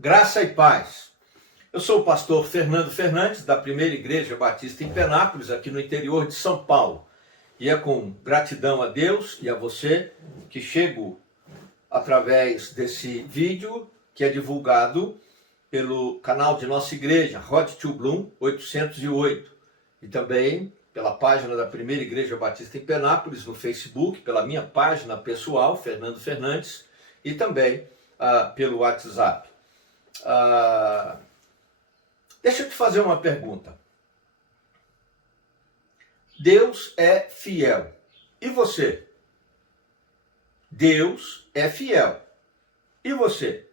Graça e paz. Eu sou o pastor Fernando Fernandes, da Primeira Igreja Batista em Penápolis, aqui no interior de São Paulo. E é com gratidão a Deus e a você que chego através desse vídeo que é divulgado pelo canal de nossa igreja, Road to Bloom 808. E também pela página da Primeira Igreja Batista em Penápolis no Facebook, pela minha página pessoal, Fernando Fernandes, e também pelo WhatsApp. Deixa eu te fazer uma pergunta. Deus é fiel. E você? Deus é fiel. E você?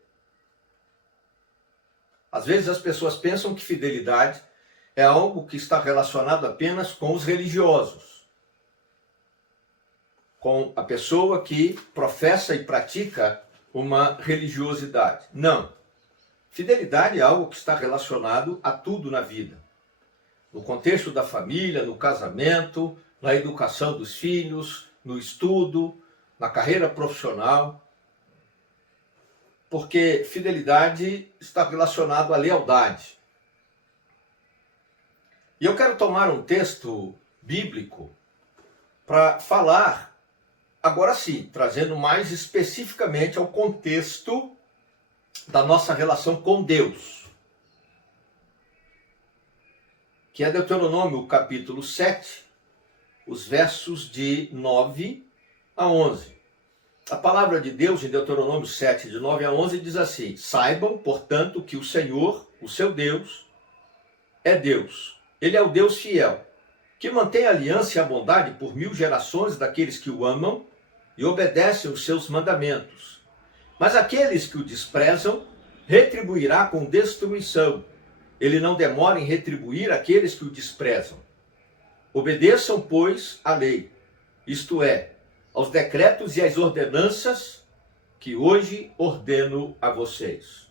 Às vezes as pessoas pensam que fidelidade é algo que está relacionado apenas com os religiosos, com a pessoa que professa e pratica uma religiosidade. Não. Fidelidade é algo que está relacionado a tudo na vida. No contexto da família, no casamento, na educação dos filhos, no estudo, na carreira profissional. Porque fidelidade está relacionado à lealdade. E eu quero tomar um texto bíblico para falar, agora sim, trazendo mais especificamente ao contexto da nossa relação com Deus, que é Deuteronômio capítulo 7, os versos de 9 a 11. A palavra de Deus em Deuteronômio 7, de 9 a 11, diz assim: saibam, portanto, que o Senhor, o seu Deus, é Deus. Ele é o Deus fiel, que mantém a aliança e a bondade por 1000 gerações daqueles que o amam e obedecem os seus mandamentos. Mas aqueles que o desprezam, retribuirá com destruição. Ele não demora em retribuir aqueles que o desprezam. Obedeçam, pois, a lei, isto é, aos decretos e às ordenanças que hoje ordeno a vocês.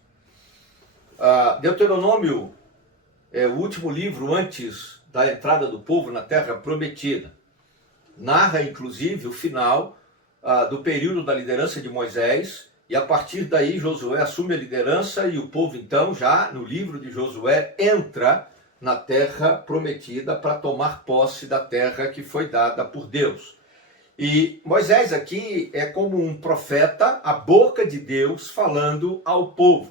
Deuteronômio é o último livro antes da entrada do povo na Terra Prometida. Narra, inclusive, o final do período da liderança de Moisés. E a partir daí Josué assume a liderança e o povo então, já no livro de Josué, entra na terra prometida para tomar posse da terra que foi dada por Deus. E Moisés aqui é como um profeta, a boca de Deus falando ao povo.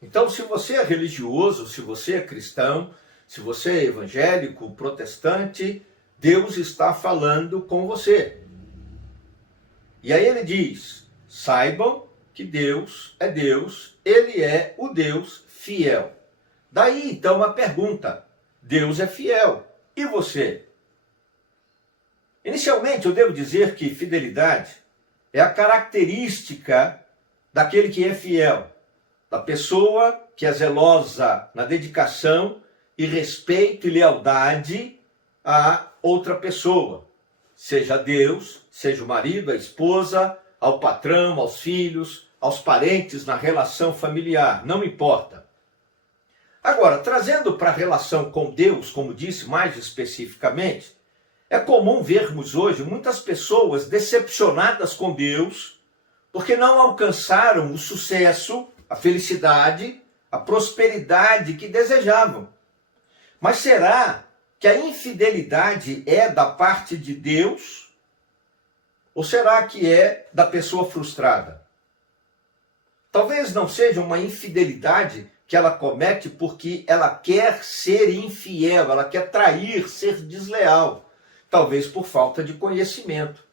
Então, se você é religioso, se você é cristão, se você é evangélico, protestante, Deus está falando com você. E aí ele diz: saibam que Deus é Deus, Ele é o Deus fiel. Daí então a pergunta: Deus é fiel, e você? Inicialmente eu devo dizer que fidelidade é a característica daquele que é fiel, da pessoa que é zelosa na dedicação e respeito e lealdade a outra pessoa, seja Deus, seja o marido, a esposa, ao patrão, aos filhos, aos parentes na relação familiar, não importa. Agora, trazendo para a relação com Deus, como disse mais especificamente, é comum vermos hoje muitas pessoas decepcionadas com Deus porque não alcançaram o sucesso, a felicidade, a prosperidade que desejavam. Mas será que a infidelidade é da parte de Deus? Ou será que é da pessoa frustrada? Talvez não seja uma infidelidade que ela comete porque ela quer ser infiel, ela quer trair, ser desleal. Talvez por falta de conhecimento.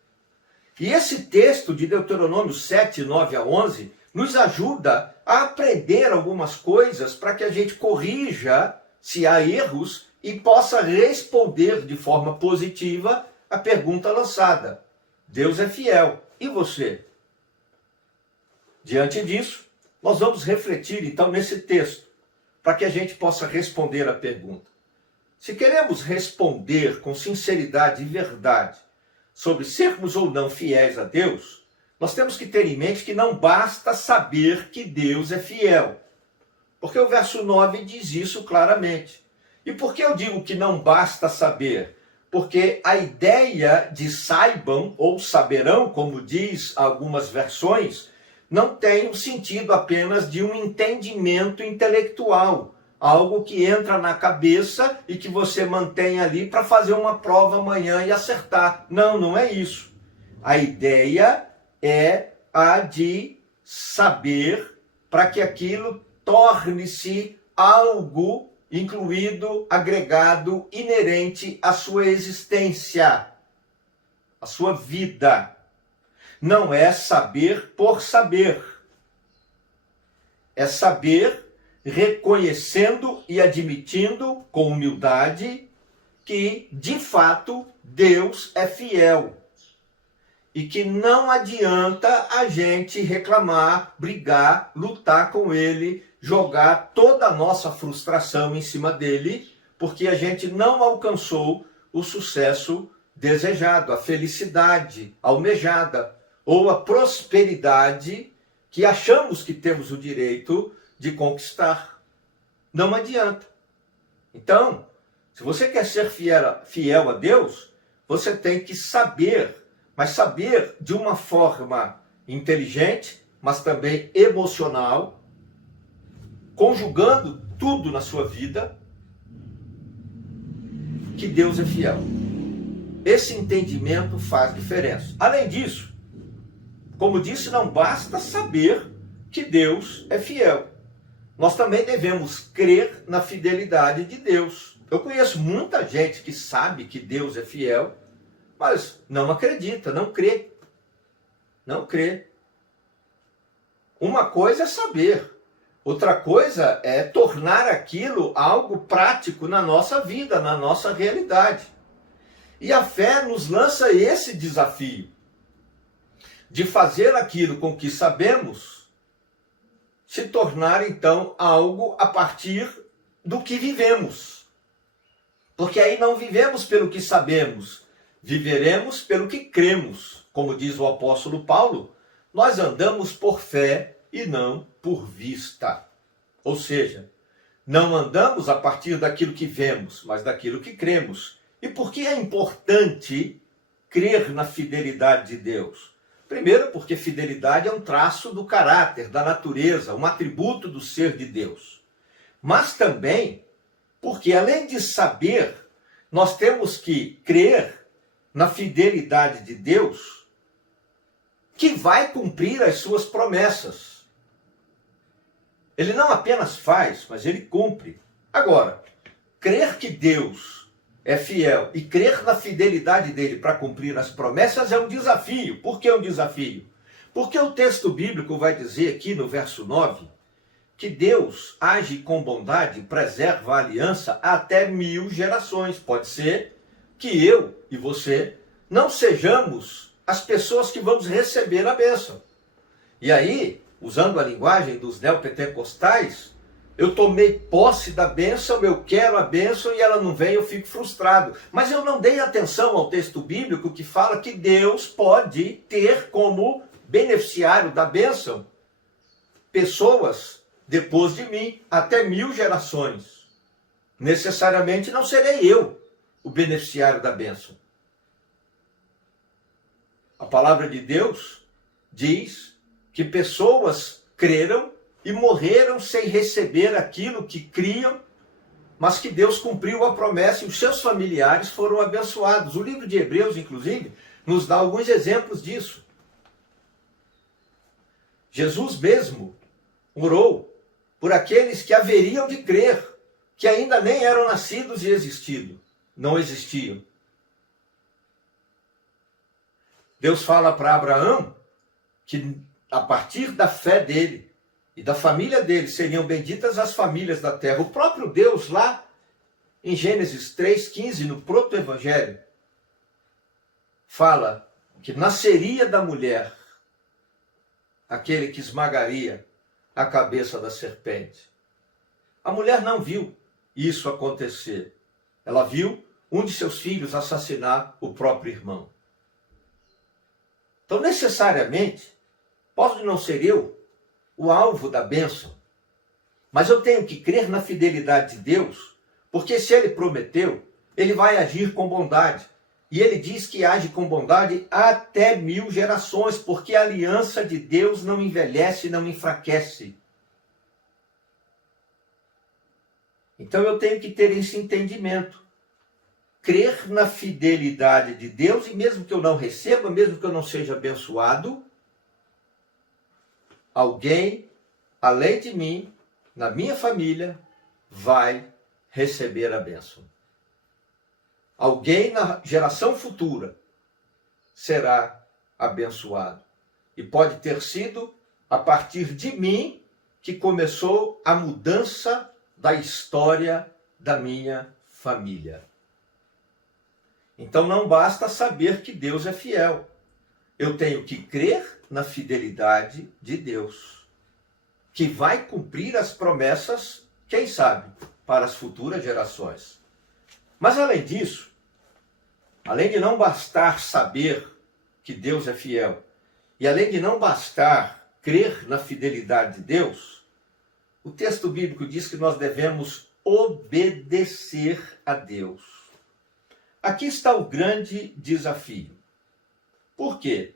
E esse texto de Deuteronômio 7, 9 a 11, nos ajuda a aprender algumas coisas para que a gente corrija se há erros e possa responder de forma positiva a pergunta lançada. Deus é fiel. E você? Diante disso, nós vamos refletir então nesse texto, para que a gente possa responder a pergunta. Se queremos responder com sinceridade e verdade sobre sermos ou não fiéis a Deus, nós temos que ter em mente que não basta saber que Deus é fiel. Porque o verso 9 diz isso claramente. E por que eu digo que não basta saber? Porque a ideia de saibam ou saberão, como diz algumas versões, não tem o sentido apenas de um entendimento intelectual, algo que entra na cabeça e que você mantém ali para fazer uma prova amanhã e acertar. Não, não é isso. A ideia é a de saber para que aquilo torne-se algo incluído, agregado, inerente à sua existência, à sua vida. Não é saber por saber. É saber reconhecendo e admitindo com humildade que, de fato, Deus é fiel. E que não adianta a gente reclamar, brigar, lutar com ele, jogar toda a nossa frustração em cima dele, porque a gente não alcançou o sucesso desejado, a felicidade almejada, ou a prosperidade que achamos que temos o direito de conquistar. Não adianta. Então, se você quer ser fiel a Deus, você tem que saber, mas saber de uma forma inteligente, mas também emocional, conjugando tudo na sua vida, que Deus é fiel. Esse entendimento faz diferença. Além disso, como disse, não basta saber que Deus é fiel. Nós também devemos crer na fidelidade de Deus. Eu conheço muita gente que sabe que Deus é fiel, mas não acredita, não crê. Não crê. Uma coisa é saber, outra coisa é tornar aquilo algo prático na nossa vida, na nossa realidade. E a fé nos lança esse desafio de fazer aquilo com que sabemos se tornar então algo a partir do que vivemos. Porque aí não vivemos pelo que sabemos, viveremos pelo que cremos. Como diz o apóstolo Paulo, nós andamos por fé e não por vista. Ou seja, não andamos a partir daquilo que vemos, mas daquilo que cremos. E por que é importante crer na fidelidade de Deus? Primeiro, porque fidelidade é um traço do caráter, da natureza, um atributo do ser de Deus. Mas também porque, além de saber, nós temos que crer na fidelidade de Deus, que vai cumprir as suas promessas. Ele não apenas faz, mas ele cumpre. Agora, crer que Deus é fiel e crer na fidelidade dele para cumprir as promessas é um desafio. Por que é um desafio? Porque o texto bíblico vai dizer aqui no verso 9 que Deus age com bondade, preserva a aliança até 1000 gerações. Pode ser que eu e você não sejamos as pessoas que vamos receber a bênção. E aí, usando a linguagem dos neopentecostais, eu tomei posse da bênção, eu quero a bênção e ela não vem, eu fico frustrado. Mas eu não dei atenção ao texto bíblico que fala que Deus pode ter como beneficiário da bênção pessoas depois de mim, até 1000 gerações. Necessariamente não serei eu o beneficiário da bênção. A palavra de Deus diz que pessoas creram e morreram sem receber aquilo que criam, mas que Deus cumpriu a promessa e os seus familiares foram abençoados. O livro de Hebreus, inclusive, nos dá alguns exemplos disso. Jesus mesmo orou por aqueles que haveriam de crer, que ainda nem eram nascidos e não existiam. Deus fala para Abraão que a partir da fé dele e da família dele seriam benditas as famílias da terra. O próprio Deus lá em Gênesis 3,15, no proto-evangelho, fala que nasceria da mulher aquele que esmagaria a cabeça da serpente. A mulher não viu isso acontecer. Ela viu um de seus filhos assassinar o próprio irmão. Então, necessariamente, posso não ser eu o alvo da bênção, mas eu tenho que crer na fidelidade de Deus, porque se ele prometeu, ele vai agir com bondade. E ele diz que age com bondade até 1000 gerações, porque a aliança de Deus não envelhece, não enfraquece. Então eu tenho que ter esse entendimento. Crer na fidelidade de Deus, e mesmo que eu não receba, mesmo que eu não seja abençoado, alguém, além de mim, na minha família, vai receber a bênção. Alguém na geração futura será abençoado. E pode ter sido a partir de mim que começou a mudança da história da minha família. Então não basta saber que Deus é fiel. Eu tenho que crer na fidelidade de Deus, que vai cumprir as promessas, quem sabe, para as futuras gerações. Mas além disso, além de não bastar saber que Deus é fiel, e além de não bastar crer na fidelidade de Deus, o texto bíblico diz que nós devemos obedecer a Deus. Aqui está o grande desafio. Por quê?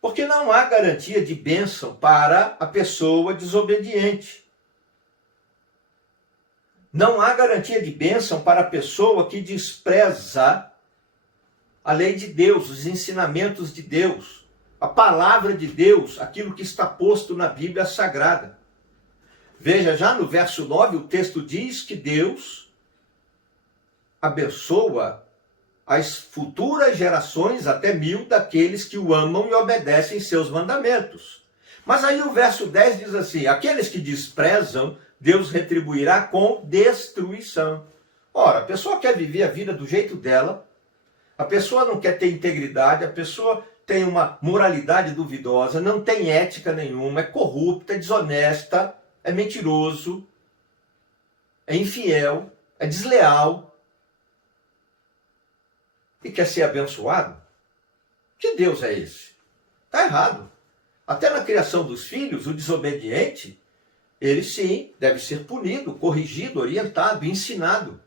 Porque não há garantia de bênção para a pessoa desobediente. Não há garantia de bênção para a pessoa que despreza a lei de Deus, os ensinamentos de Deus, a palavra de Deus, aquilo que está posto na Bíblia Sagrada. Veja, já no verso 9, o texto diz que Deus abençoa as futuras gerações, até 1000, daqueles que o amam e obedecem seus mandamentos. Mas aí o verso 10 diz assim: aqueles que desprezam, Deus retribuirá com destruição. Ora, a pessoa quer viver a vida do jeito dela, a pessoa não quer ter integridade, a pessoa tem uma moralidade duvidosa, não tem ética nenhuma, é corrupta, é desonesta, é mentiroso, é infiel, é desleal, e quer ser abençoado? Que Deus é esse? Está errado. Até na criação dos filhos, o desobediente, ele sim deve ser punido, corrigido, orientado, ensinado.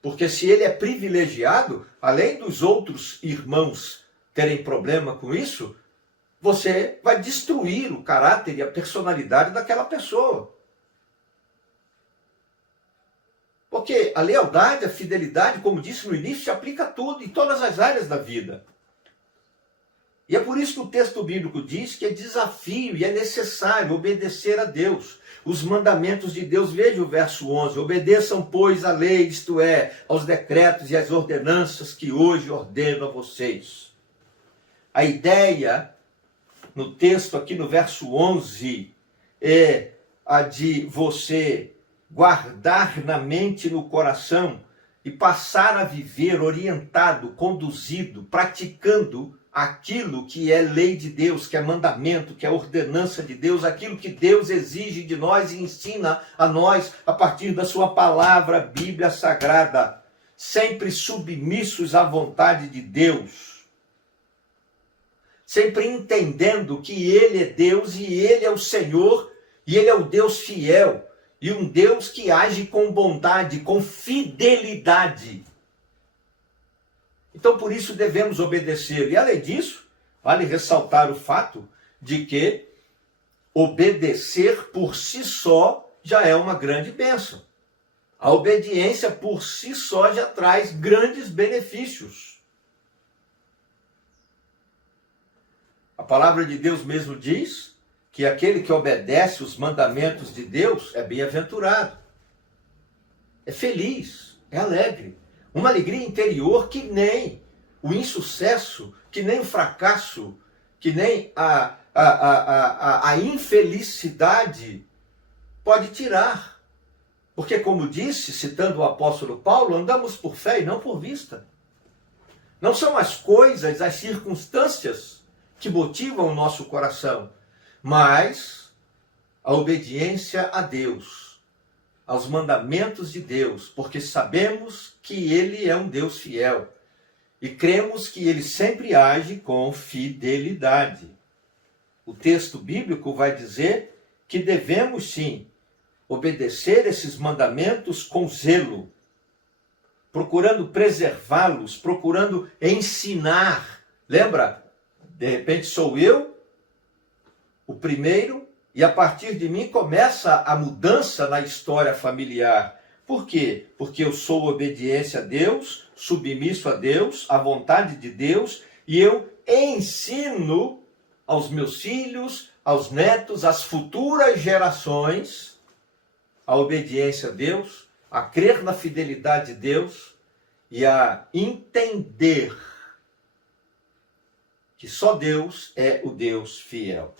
Porque se ele é privilegiado, além dos outros irmãos terem problema com isso, você vai destruir o caráter e a personalidade daquela pessoa. Porque a lealdade, a fidelidade, como disse no início, se aplica a tudo, em todas as áreas da vida. E é por isso que o texto bíblico diz que é desafio e é necessário obedecer a Deus, os mandamentos de Deus. Veja o verso 11: obedeçam, pois, a lei, isto é, aos decretos e às ordenanças que hoje ordeno a vocês. A ideia, no texto aqui no verso 11, é a de você guardar na mente e no coração e passar a viver orientado, conduzido, praticando aquilo que é lei de Deus, que é mandamento, que é ordenança de Deus, aquilo que Deus exige de nós e ensina a nós a partir da sua palavra, Bíblia Sagrada, sempre submissos à vontade de Deus, sempre entendendo que Ele é Deus e Ele é o Senhor e Ele é o Deus fiel, e um Deus que age com bondade, com fidelidade. Então, por isso, devemos obedecer. E, além disso, vale ressaltar o fato de que obedecer por si só já é uma grande bênção. A obediência por si só já traz grandes benefícios. A palavra de Deus mesmo diz que aquele que obedece os mandamentos de Deus é bem-aventurado, é feliz, é alegre. Uma alegria interior que nem o insucesso, que nem o fracasso, que nem a infelicidade pode tirar. Porque, como disse, citando o apóstolo Paulo, andamos por fé e não por vista. Não são as coisas, as circunstâncias que motivam o nosso coração, mas a obediência a Deus, aos mandamentos de Deus, porque sabemos que Ele é um Deus fiel e cremos que Ele sempre age com fidelidade. O texto bíblico vai dizer que devemos sim obedecer esses mandamentos com zelo, procurando preservá-los, procurando ensinar. Lembra? De repente sou eu o primeiro e a partir de mim começa a mudança na história familiar. Por quê? Porque eu sou obediência a Deus, submisso a Deus, à vontade de Deus, e eu ensino aos meus filhos, aos netos, às futuras gerações, a obediência a Deus, a crer na fidelidade de Deus e a entender que só Deus é o Deus fiel.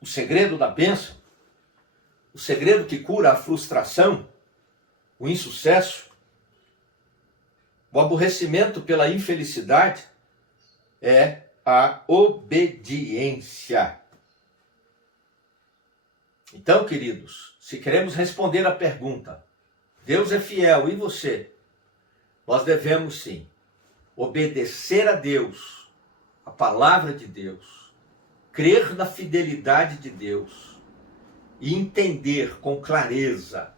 O segredo da bênção, o segredo que cura a frustração, o insucesso, o aborrecimento pela infelicidade é a obediência. Então, queridos, se queremos responder à pergunta, Deus é fiel, e você? Nós devemos sim obedecer a Deus, a palavra de Deus, crer na fidelidade de Deus e entender com clareza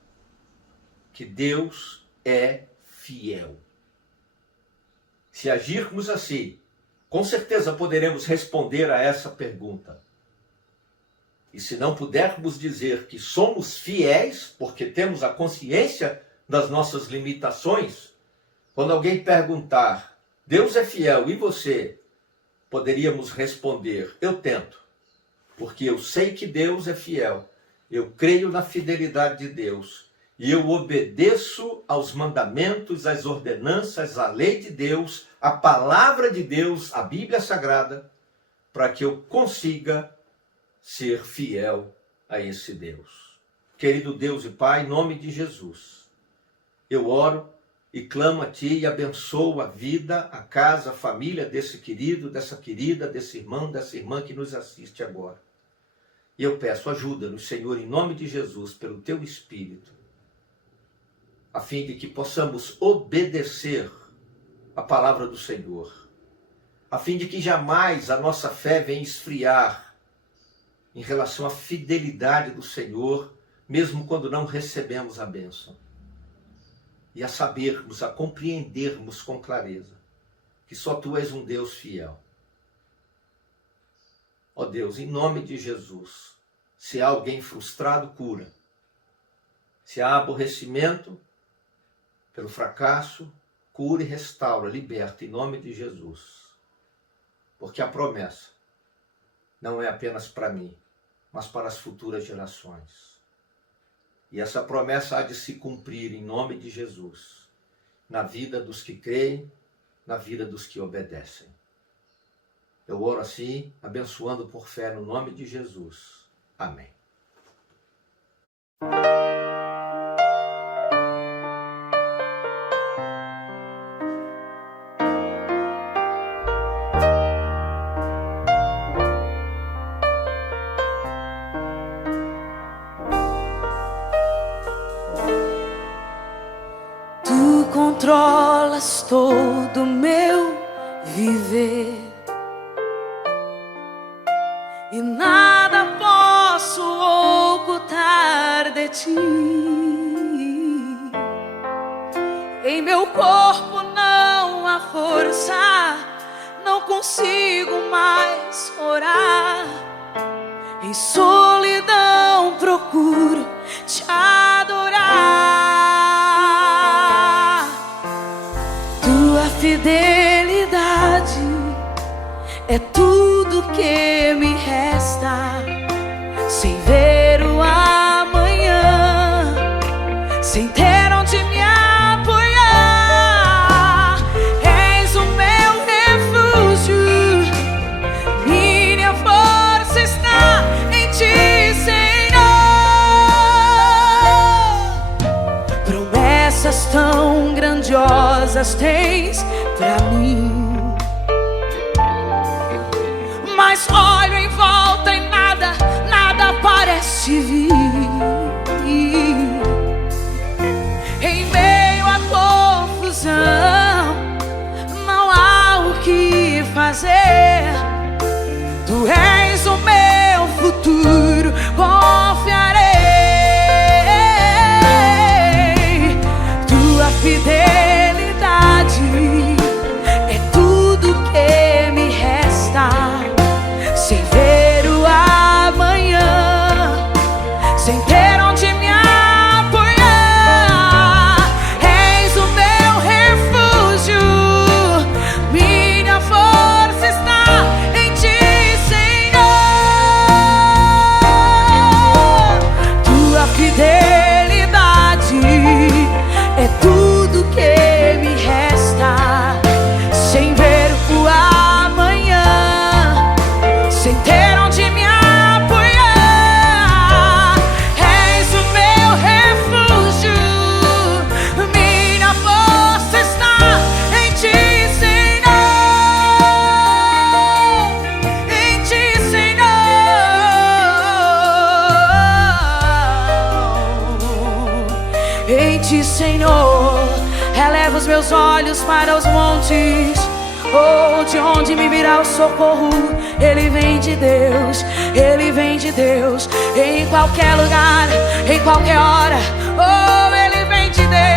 que Deus é fiel. Se agirmos assim, com certeza poderemos responder a essa pergunta. E se não pudermos dizer que somos fiéis, porque temos a consciência das nossas limitações, quando alguém perguntar, Deus é fiel, e você? Poderíamos responder, eu tento, porque eu sei que Deus é fiel, eu creio na fidelidade de Deus, e eu obedeço aos mandamentos, às ordenanças, à lei de Deus, à palavra de Deus, à Bíblia Sagrada, para que eu consiga ser fiel a esse Deus. Querido Deus e Pai, em nome de Jesus, eu oro e clamo a Ti e abençoo a vida, a casa, a família desse querido, dessa querida, desse irmão, dessa irmã que nos assiste agora. E eu peço, ajuda-nos, Senhor, em nome de Jesus, pelo Teu Espírito, a fim de que possamos obedecer a palavra do Senhor, a fim de que jamais a nossa fé venha esfriar em relação à fidelidade do Senhor, mesmo quando não recebemos a bênção. E a sabermos, a compreendermos com clareza que só Tu és um Deus fiel. Ó Deus, em nome de Jesus, se há alguém frustrado, cura. Se há aborrecimento pelo fracasso, cura e restaura, liberta, em nome de Jesus. Porque a promessa não é apenas para mim, mas para as futuras gerações. E essa promessa há de se cumprir em nome de Jesus, na vida dos que creem, na vida dos que obedecem. Eu oro assim, abençoando por fé no nome de Jesus. Amém. Controlas todo meu viver e nada posso ocultar de Ti. Em meu corpo não há força, não consigo mais orar. Em solidão procuro Te adorar. Fidelidade é tudo que me resta, sem ver o amanhã, sem ter onde me apoiar. És o meu refúgio, minha força está em Ti, Senhor. Promessas tão grandiosas tens pra mim, mas olho em volta e nada parece vir. Em meio à confusão não há o que fazer. Tu és o meu futuro, confiarei. Tua fidelidade ti, Senhor. Eleva os meus olhos para os montes. Oh, de onde me virá o socorro? Ele vem de Deus, ele vem de Deus. Em qualquer lugar, em qualquer hora. Oh, ele vem de Deus.